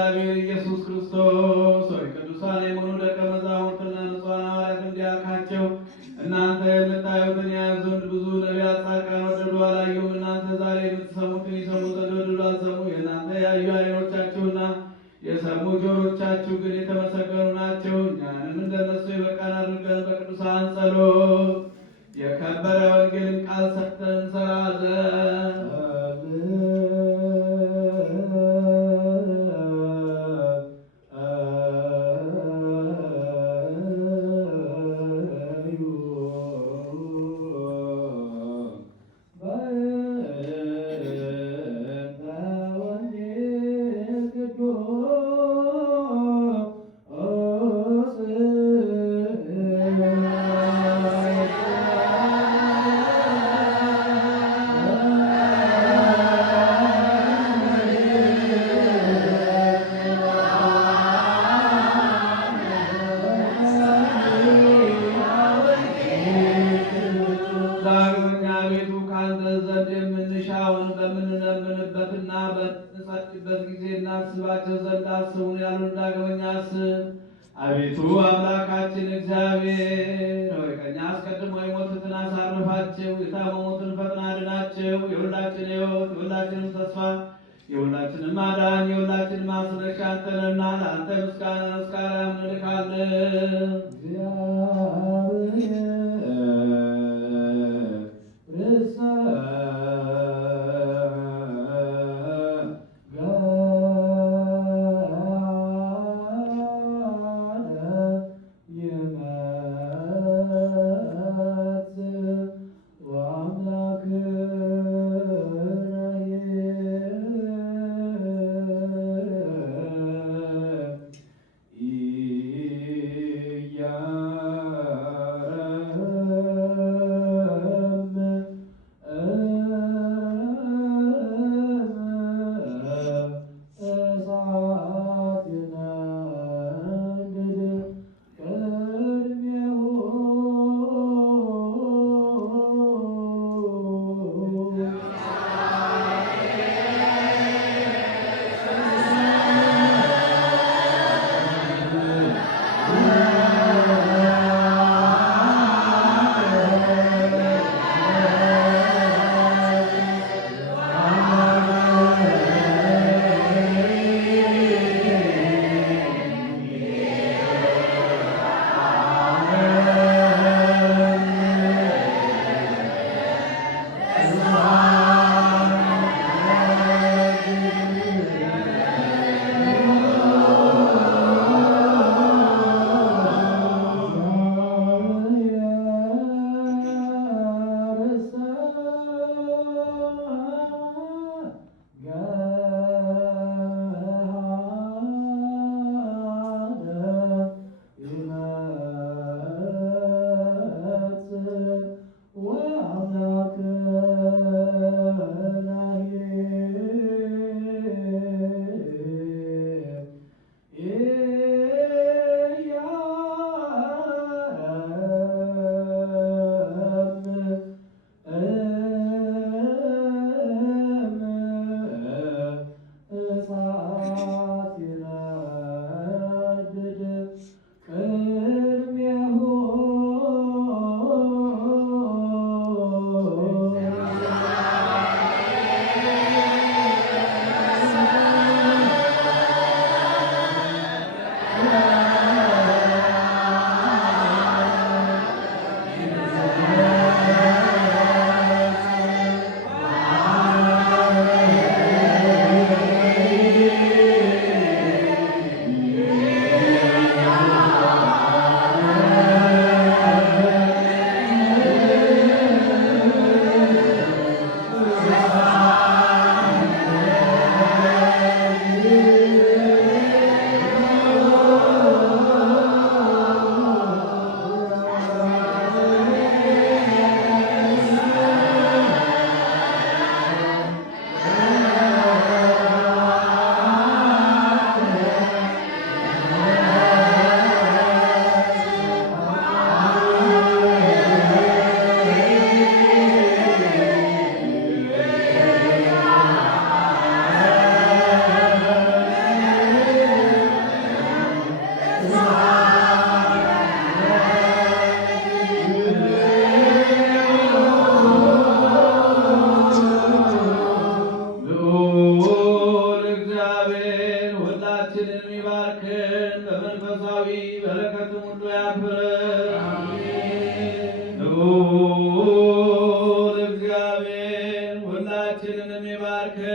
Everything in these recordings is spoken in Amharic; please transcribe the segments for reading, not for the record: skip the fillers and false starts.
እግዚአብሔር ኢየሱስ ክርስቶስ ሆይ ቅዱሳን የሆኑ ደቀ መዛሙርትና ንጹሐን ሐዋርያት እንዲህ አልካቸው፣ እናንተ የምታዩትን ያዩ ዘንድ ብዙ ነቢያት፣ ጻድቃን ወደዱ አላዩም። እናንተ ዛሬ የምትሰሙትን ይሰሙ ዘንድ ወደዱ አልሰሙ። የእናንተ ያዩ ዓይኖቻችሁና የሰሙ ጆሮቻችሁ ግን የተመሰገኑ ናቸው። እኛንም እንደነሱ የበቃን አድርገን በቅዱሳን ጸሎት የከበረ ወንጌልን ቃል ሰጥተን እንሰራ ዘንድ ጊዜ እናስባቸው ዘንድ አስቡን ያሉን ዳግመኛ አስብ። አቤቱ አምላካችን እግዚአብሔር ሆይ ከእኛ አስቀድሞ የሞቱትን አሳርፋቸው፣ የታመሙትን ፈጥና አድናቸው። የሁላችን ሕይወት፣ የሁላችንም ተስፋ፣ የሁላችንም ማዳን፣ የሁላችንም ማስረሻ አንተ ነህና ለአንተ ምስጋና እንልካለን።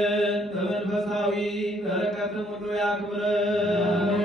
ዘንድ በመንፈሳዊ በረከትም ሁሉ ያክብረን።